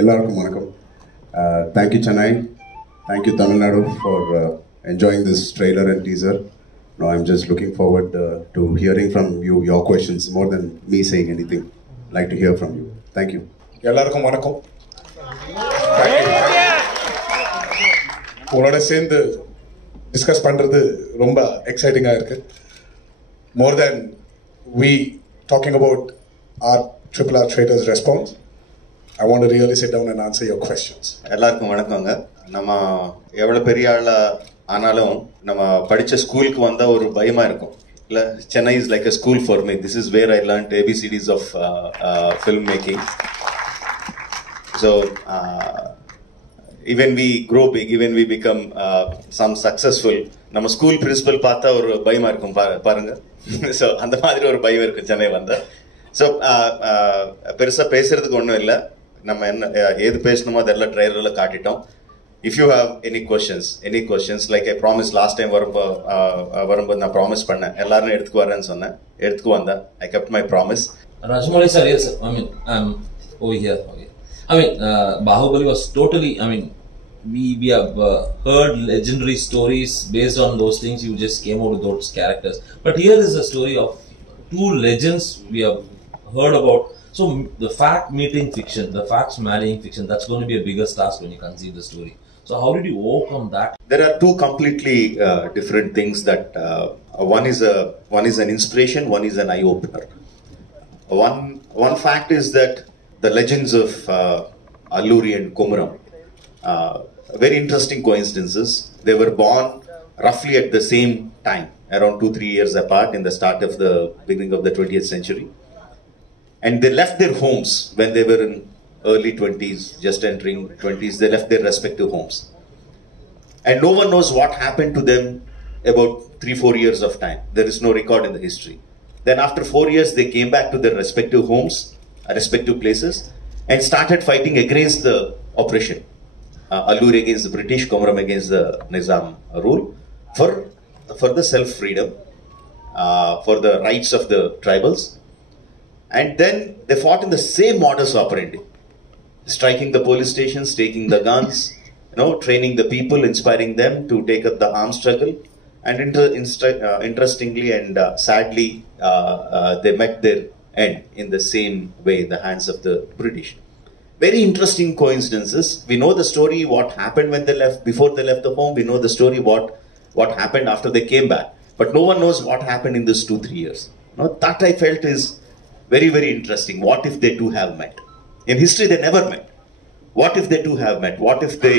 Ellarkum vanakkam. Thank you Chennai. Thank you Tamil Nadu for enjoying this trailer and teaser. Now I'm just looking forward to hearing from you your questions more than me saying anything. I'd like to hear from you. Thank you. Ellarkum vanakkam. உங்களோட சேர்ந்து discuss பண்றது ரொம்ப எக்ஸைட்டிங்கா இருக்கு. More than we talking about our RRR traders response, I want to really sit down and answer your questions. எல்லாருக்கும் வணக்கங்க. நம்ம எவ்வளவு பெரிய ஆளா ஆனாலும் நம்ம படிச்ச ஸ்கூலுக்கு வந்தா ஒரு பயமா இருக்கும். இல்ல, Chennai is like a school for me. This is where I learned ABCDs of filmmaking. So even we grow big, even we become some successful, நம்ம ஸ்கூல் பிரின்சிபல் பார்த்தா ஒரு பயமா இருக்கும் பாருங்க. ஸோ அந்த மாதிரி ஒரு பயம் இருக்கும் சென்னை வந்தா. ஸோ பெருசா பேசுறதுக்கு ஒன்றும் இல்லை. நம்ம என்ன ஏது பேசணுமோ அதெல்லாம் ட்ரைலர்ல காட்டிட்டோம். If you have any questions, like I promised last time வரும்போது நான் ப்ராமிஸ் பண்ணேன், எல்லாரும் எடுத்துக்கு வரேன்னு சொன்னேன், எடுத்துக்கு வந்தேன். I kept my promise. Rajamouli sir, yes sir. I mean, I'm over here. Okay. I mean, Bahubali was totally, I mean, we have heard legendary stories based on those things. You just came out with those characters. But here is a story of two legends we have heard about. So the fact meeting fiction, the facts marrying fiction, that's going to be a biggest task when you conceive the story. So how did you overcome that? There are two completely different things that one is an inspiration, one is an eye opener. One fact is that the legends of Alluri and Komaram, very interesting coincidences. They were born roughly at the same time, around 2-3 years apart, in the start of the beginning of the 20th century. And they left their homes when they were in early 20s, just entering 20s. They left their respective homes. And no one knows what happened to them about 3-4 years of time. There is no record in the history. Then after 4 years, they came back to their respective homes, respective places, and started fighting against the oppression. Alluri against the British, Komaram against the Nizam rule, for the self-freedom, for the rights of the tribals. And then they fought in the same modus operandi, striking the police stations, taking the guns, training the people, inspiring them to take up the armed struggle. And interestingly and sadly, they met their end in the same way in the hands of the British. Very interesting coincidences. We know the story, what happened when they left, before they left the home. We know the story, what happened after they came back. But no one knows what happened in this 2-3 years. That I felt is very, very interesting. What if they two have met? In history, they never met. What if they two have met? What if they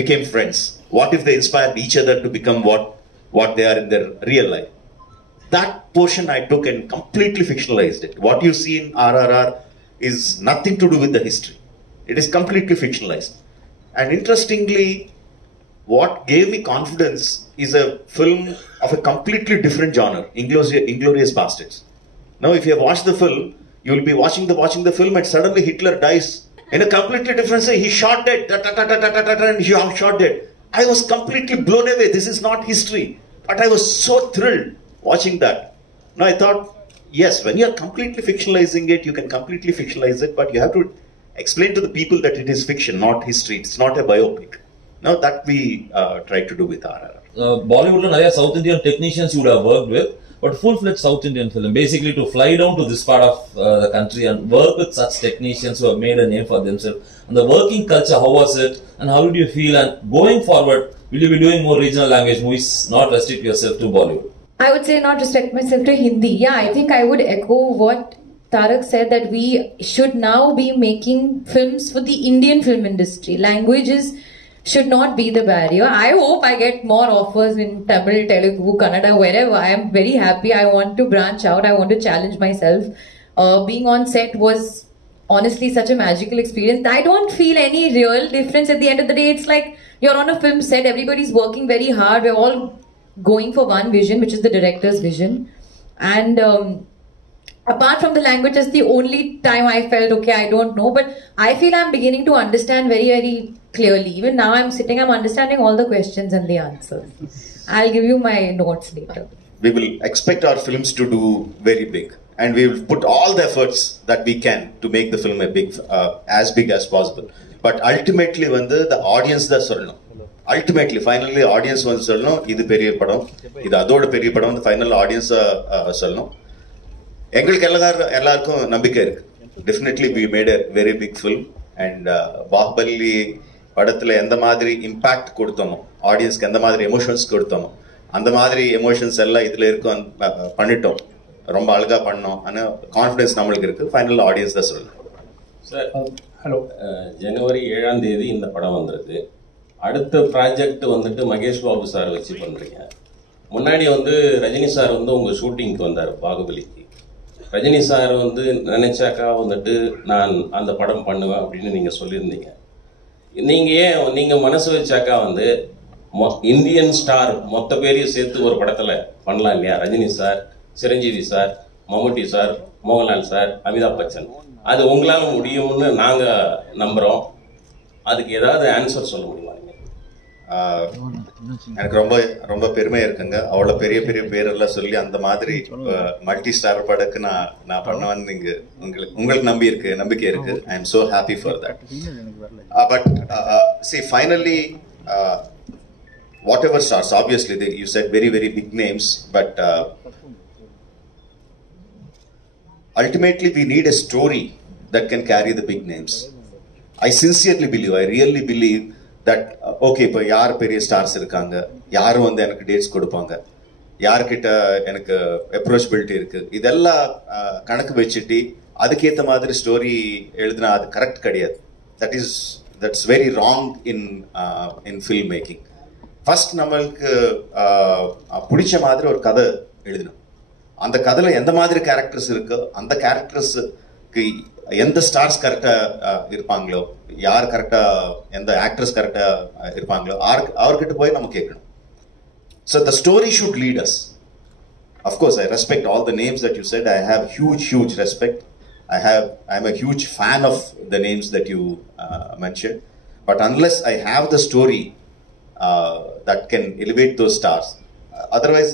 became friends? What if they inspired each other to become what they are in their real life? That portion I took and completely fictionalized it. What you see in RRR is nothing to do with the history. It is completely fictionalized. And interestingly, what gave me confidence is a film of a completely different genre, Inglourious Bastards. Now, if you have watched the film, you will be watching the film and suddenly Hitler dies in a completely different way. He shot dead, and he shot dead. I was completely blown away. This is not history. But I was so thrilled watching that. Now I thought, yes, when you are completely fictionalizing it, you can completely fictionalize it, but you have to explain to the people that it is fiction, not history. It's not a biopic. Now that we try to do with RRR. Bollywood and South Indian technicians you would have worked with, but full-fledged South Indian film, basically to fly down to this part of the country and work with such technicians who have made a name for themselves. And the working culture, how was it? And how did you feel? And going forward, will you be doing more regional language movies, not restrict yourself to Bollywood? I would say not restrict myself to Hindi. Yeah, I think I would echo what Tarak said, that we should now be making films for the Indian film industry. Languages should not be the barrier. I hope I get more offers in Tamil, Telugu, Kannada, wherever. I am very happy. I want to branch out. I want to challenge myself. Being on set was honestly such a magical experience. I don't feel any real difference at the end of the day. It's like you're on a film set. Everybody's working very hard. We're all going for one vision, which is the director's vision. And apart from the language, that's the only time I felt, okay, I don't know. But I feel I'm beginning to understand very, very clearly. Even now I'm understanding all the questions and the answers. I'll give you my notes later. We will expect our films to do very big. And we will put all the efforts that we can to make the film as big as possible. But ultimately the audience தான் சொல்லணும். Ultimately, finally, audience வந்து சொல்லணும் இது பெரிய படம், இது அதோட பெரிய படம், ஃபைனல் ஆடியன்ஸ் சொல்லணும். எங்களுக்கு எல்லாருக்கும் நம்பிக்கை இருக்கு. Definitely we made a very big film and Baahubali படத்துல எந்த மாதிரி இம்பாக்ட் கொடுத்தோமோ, ஆடியன்ஸ்க்கு எந்த மாதிரி எமோஷன்ஸ் கொடுத்தோமோ, அந்த மாதிரி எமோஷன்ஸ் எல்லாம் இதுல இருக்கும் பண்ணிட்டோம். ரொம்ப அழகா பண்ணோம். ஆனா கான்ஃபிடன்ஸ் நம்மளுக்கு இருக்கு. ஃபைனல் ஆடியன்ஸ் தான் சொல்லணும். சார் ஹலோ, ஜனவரி 7ஆம் தேதி இந்த படம் வந்திருக்கு. அடுத்த ப்ராஜெக்ட் வந்துட்டு மகேஷ் பாபு சார் வச்சு பண்றீங்க. முன்னாடி ரஜினி சார் உங்க ஷூட்டிங்க்கு வந்தார் பாகுபலிக்கு. ரஜினி சார் நினைச்சாக்கா நான் அந்த படம் பண்ணுவேன் அப்படின்னு நீங்க சொல்லியிருந்தீங்க. நீங்க மனசு வச்சாக்கா இந்தியன் ஸ்டார் மொத்த பேரையும் சேர்த்து ஒரு படத்துல பண்ணலாம் இல்லையா? ரஜினி சார், சிரஞ்சீவி சார், மம்முட்டி சார், மோகன்லால் சார், அமிதாப் பச்சன். அது உங்களால முடியும்னு நாங்க நம்புறோம். அதுக்கு ஏதாவது ஆன்சர் சொல்ல முடியுமா? எனக்கு ரொம்ப ரொம்ப பெருமையா இருக்குங்க. அவ்வளவு பெரிய பெரிய பேரெல்லாம் சொல்லி அந்த மாதிரி மல்டி ஸ்டார் படக்கு நான் பண்ணுவேன்னு நீங்க உங்களுக்கு நம்பிக்கை இருக்கு. I am so happy for that. But see finally whatever stars, obviously you said very very big names, but ultimately we need a story that can carry the big names. I sincerely believe, I really believe that okay, இப்போ யார் பெரிய stars இருக்காங்க, யாரும் எனக்கு dates கொடுப்பாங்க, யார்கிட்ட எனக்கு approachability இருக்கு, இதெல்லாம் கணக்கு வச்சுட்டு அதுக்கேற்ற மாதிரி ஸ்டோரி எழுதினா அது கரெக்ட் கிடையாது. that's very wrong in film making. First நம்மளுக்கு பிடிச்ச மாதிரி ஒரு கதை எழுதணும். அந்த கதையில எந்த மாதிரி கேரக்டர்ஸ் இருக்கு, அந்த கேரக்டர்ஸுக்கு எந்த ஸ்டார்ஸ் கரெக்டா இருப்பாங்களோ, யார் கரெக்டா, எந்த ஆக்டர்ஸ் கரெக்டா இருப்பாங்களோ அவர்கிட்ட போய் நம்ம கேட்கணும். So the story should lead us. Of course, I respect all the names that you said. I have huge respect. I'm a huge fan of the names that you mentioned. But unless I have the story that can elevate those stars, otherwise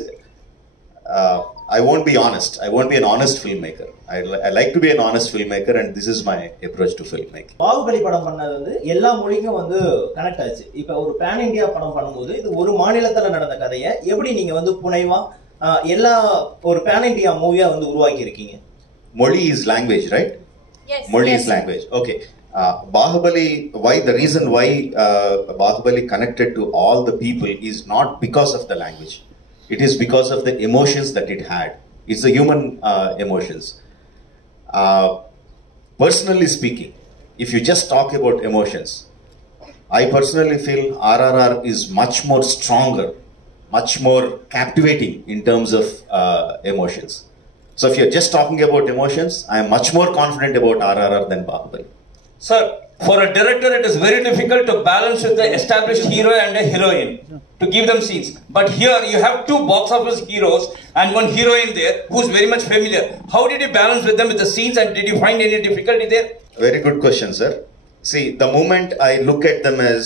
I won't be honest. I won't be an honest filmmaker. I like to be an honest filmmaker, and this is my approach to filmmaking. Baahubali படம் பண்ணது எல்லா மொழிக்கும் connect ஆச்சு. இப்போ ஒரு pan India படம் பண்ணும்போது இது ஒரு மாநிலத்துல நடந்த கதையை எப்படி நீங்க புனைவா எல்லா ஒரு பேன் இந்தியா மூவியா உருவாக்கி இருக்கீங்க? Moli is language, right? Yes. Moli is language. Okay. Bahubali, the reason why Bahubali connected to all the people is not because of the language. It is because of the emotions that it had. It's the human emotions. Personally speaking, if you just talk about emotions, I personally feel RRR is much more stronger, much more captivating in terms of emotions. So if you're just talking about emotions, I am much more confident about RRR than Bahubali. Sir, for a director it is very difficult to balance with the established hero and a heroine to give them scenes. But here you have two box office heroes and one heroine there who's very much familiar. How did you balance with them with the scenes, and did you find any difficulty there? Very good question, sir. See, the moment I look at them as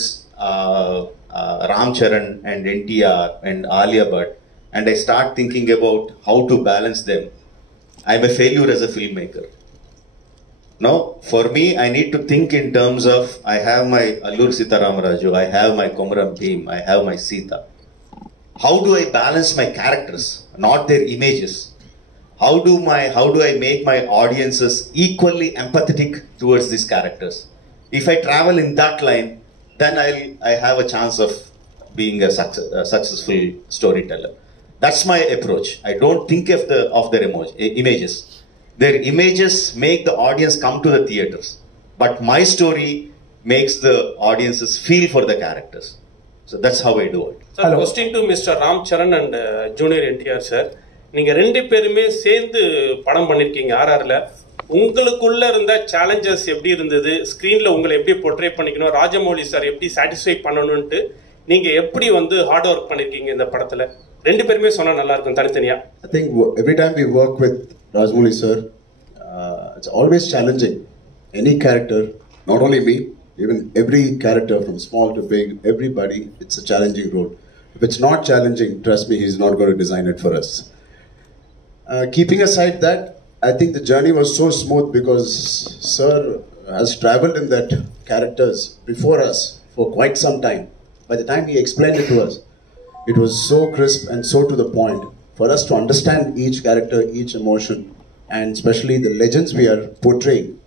Ram Charan and NTR and Alia Bhatt, and I start thinking about how to balance them, I'm a failure as a filmmaker. No, for me, I need to think in terms of, I have my Allur Sitaramaraju, I have my Komaram team, I have my Sita. How do I balance my characters, not their images? How do I make my audiences equally empathetic towards these characters? If I travel in that line, then I have a chance of being a successful storyteller. That's my approach. I don't think of their images. Their images make the audience come to the theaters, but my story makes the audiences feel for the characters. So that's how I do it. Sir, question to Mr. Ram Charan and Junior NTR sir. நீங்க ரெண்டு பேருமே சேர்ந்து படம் பண்ணிருக்கீங்க RRRல. உங்களுக்குள்ள இருந்த challenges எப்படி இருந்தது? ஸ்கிரீன்ல உங்களை எப்படி போர்ட்ரே பண்ணிக்கணும்? ராஜமௌலி சார் எப்படி சாட்டிஸ்ஃபை பண்ணணும்னு நீங்க எப்படி ஹார்ட் ஒர்க் பண்ணிருக்கீங்க இந்த படத்துல? ரெண்டு பேருமே சொன்னா நல்லா இருக்கும் தனித்தனியா. I think every time we work with Rajamouli sir, it's always challenging. Any character, not only me, even every character from small to big, everybody, it's a challenging role. If it's not challenging, trust me, he's not going to design it for us. Keeping aside that, I think the journey was so smooth because sir has traveled in that characters before us for quite some time. By the time he explained it to us, it was so crisp and so to the point for us to understand each character, each emotion, and especially the legends we are portraying.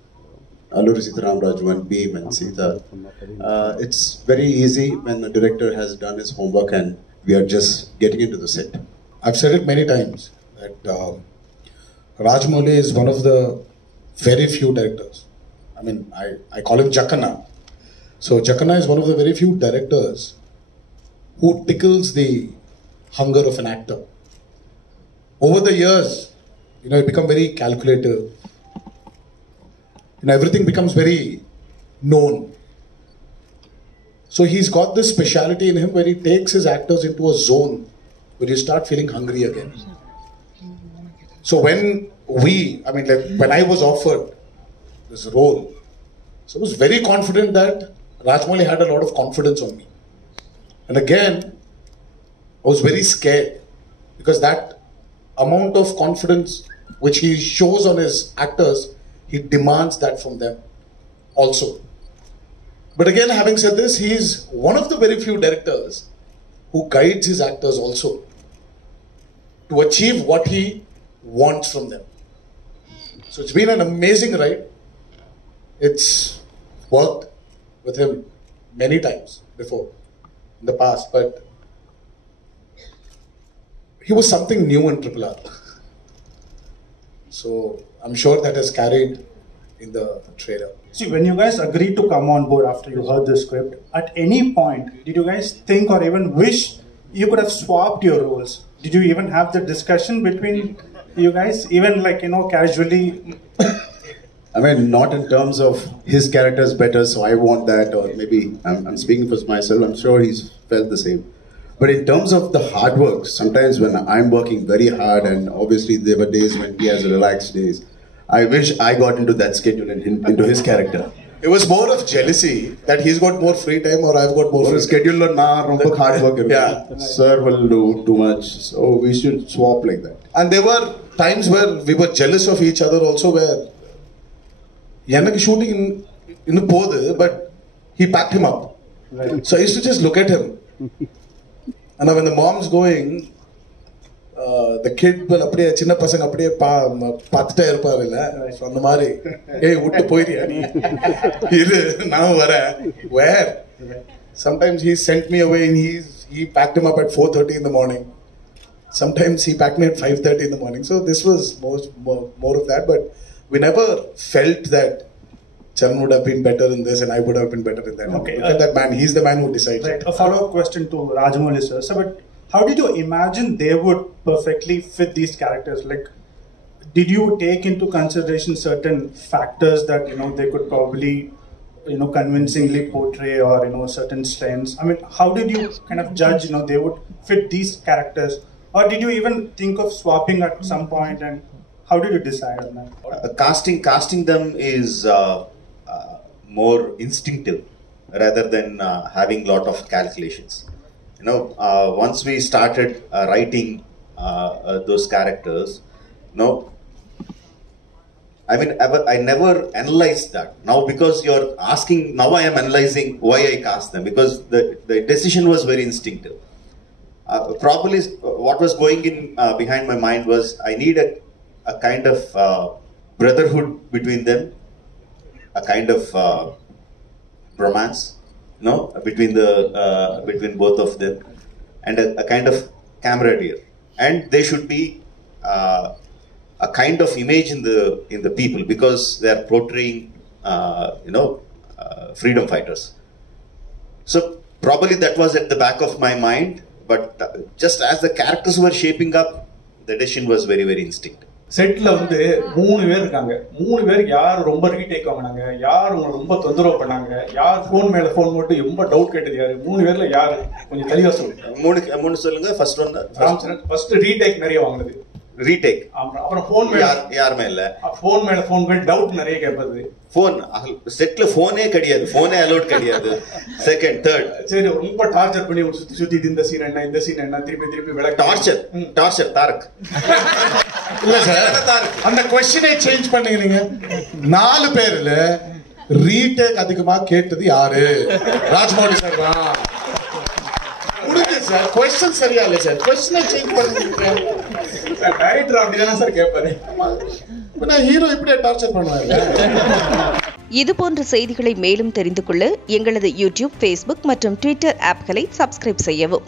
Alluri Sitaram Raju and Bheem and Sita. It's very easy when the director has done his homework and we are just getting into the set. I've said it many times that Rajamouli is one of the very few directors. I mean, I call him Jackana. So Jackana is one of the very few directors who tickles the hunger of an actor. Over the years, you become very calculative. Everything becomes very known. So he's got this speciality in him where he takes his actors into a zone where you start feeling hungry again. So when I was offered this role, so I was very confident that Rajamouli had a lot of confidence on me. And again, I was very scared because that amount of confidence which he shows on his actors, he demands that from them also. But again, having said this, he is one of the very few directors who guides his actors also to achieve what he wants from them. So it's been an amazing ride. It's worked with him many times before in the past, but he was something new in RRR. So I'm sure that has carried in the trailer. See, when you guys agreed to come on board after you heard the script, at any point, did you guys think or even wish you could have swapped your roles? Did you even have the discussion between you guys, even casually? I mean, not in terms of his character is better, so I want that, or maybe I'm speaking for myself, I'm sure he's felt the same. But in terms of the hard work, sometimes when I'm working very hard, and obviously there were days when he has relaxed days, I wish I got into that schedule and into his character. It was more of jealousy that he's got more free time or I've got more free time. Schedule hard work. Yeah. Sir will do too much, so we should swap like that. And there were times where we were jealous of each other also, where Yanaki shooting in the pod, but he packed him up. Right. So I used to just look at him. And when the mom's going, the kid will apdiye chinna pasang apdiye paathutte irpaarilla so andha mari hey uttu poiriya nee idu now vara where sometimes he sent me away and he packed him up at 4:30 in the morning. Sometimes he packed me at 5:30 in the morning. So this was more of that, but we never felt that Charan would have been better in this and I would have been better in that. Okay, look at that man. He's the man who decides. Right. A follow-up question to Rajamouli sir. So, but how did you imagine they would perfectly fit these characters? Like, did you take into consideration certain factors that they could probably convincingly portray, or certain strengths? I mean, how did you kind of judge they would fit these characters, or did you even think of swapping at some point, and how did you decide on that? Casting them is more instinctive rather than having lot of calculations. Once we started writing those characters, I never analyzed that. Now, because you're asking, now I am analyzing why I cast them, because the decision was very instinctive. Probably what was going in behind my mind was I need a kind of brotherhood between them, a kind of romance, between both of them, and a kind of camaraderie. And they should be a kind of image in the people, because they are portraying freedom fighters. So probably that was at the back of my mind, but just as the characters were shaping up, the decision was very, very instinctive. செட்ல வந்து 3 பேர் இருக்காங்க. 3 பேர் யார் ரொம்ப retake வாங்குனாங்க, யார் உங்களை ரொம்ப தொந்தரவு பண்ணாங்க, யார் ஃபோன் மேல ஃபோன் போட்டு ரொம்ப டவுட் கேட்டது யாரு? 3 பேர்ல யாரு? கொஞ்சம் தெளிவா சொல்லுங்க. 3 சொல்லுங்க. First one Ram Charan. First retake நிறைய வாங்குனது. ரீடேக். அப்புறம் ஃபோன் மேல யாருமே இல்ல. ஃபோன் மேல ஃபோன் பண்ணி டவுட் நிறைய கேட்பது. ஃபோன் செட்ல ஃபோனே கிடையாது, ஃபோனே அலோட் கிடையாது. செகண்ட் தேர்ட் சரி, ரொம்ப டார்ச்சர் பண்ணி சுத்தி இந்த சீன் என்ன திருப்பி விளக்க. டார்ச்சர் தாரக். இல்ல சார், அந்த क्वेश्चனை சேஞ்ச் பண்ணுங்க. நீங்க 4 பேர்ல ரீடேக் அதிகமா கேட்டது யாரு? ராஜமௌலி சார் தான். முடிஞ்சு சார். கொஸ்டின் சரியா இல்லை சார். கொஸ்டினை சேஞ்ச் பண்ணிருக்கேன். டைரக்டர் அப்படிதானே சார் கேட்பாரு. நான் ஹீரோ இப்படியே டார்ச்சர் பண்ணுவாங்க. இதுபோன்ற செய்திகளை மேலும் தெரிந்து கொள்ள எங்களது யூடியூப், ஃபேஸ்புக் மற்றும் ட்விட்டர் ஆப்களை சப்ஸ்கிரைப் செய்யவும்.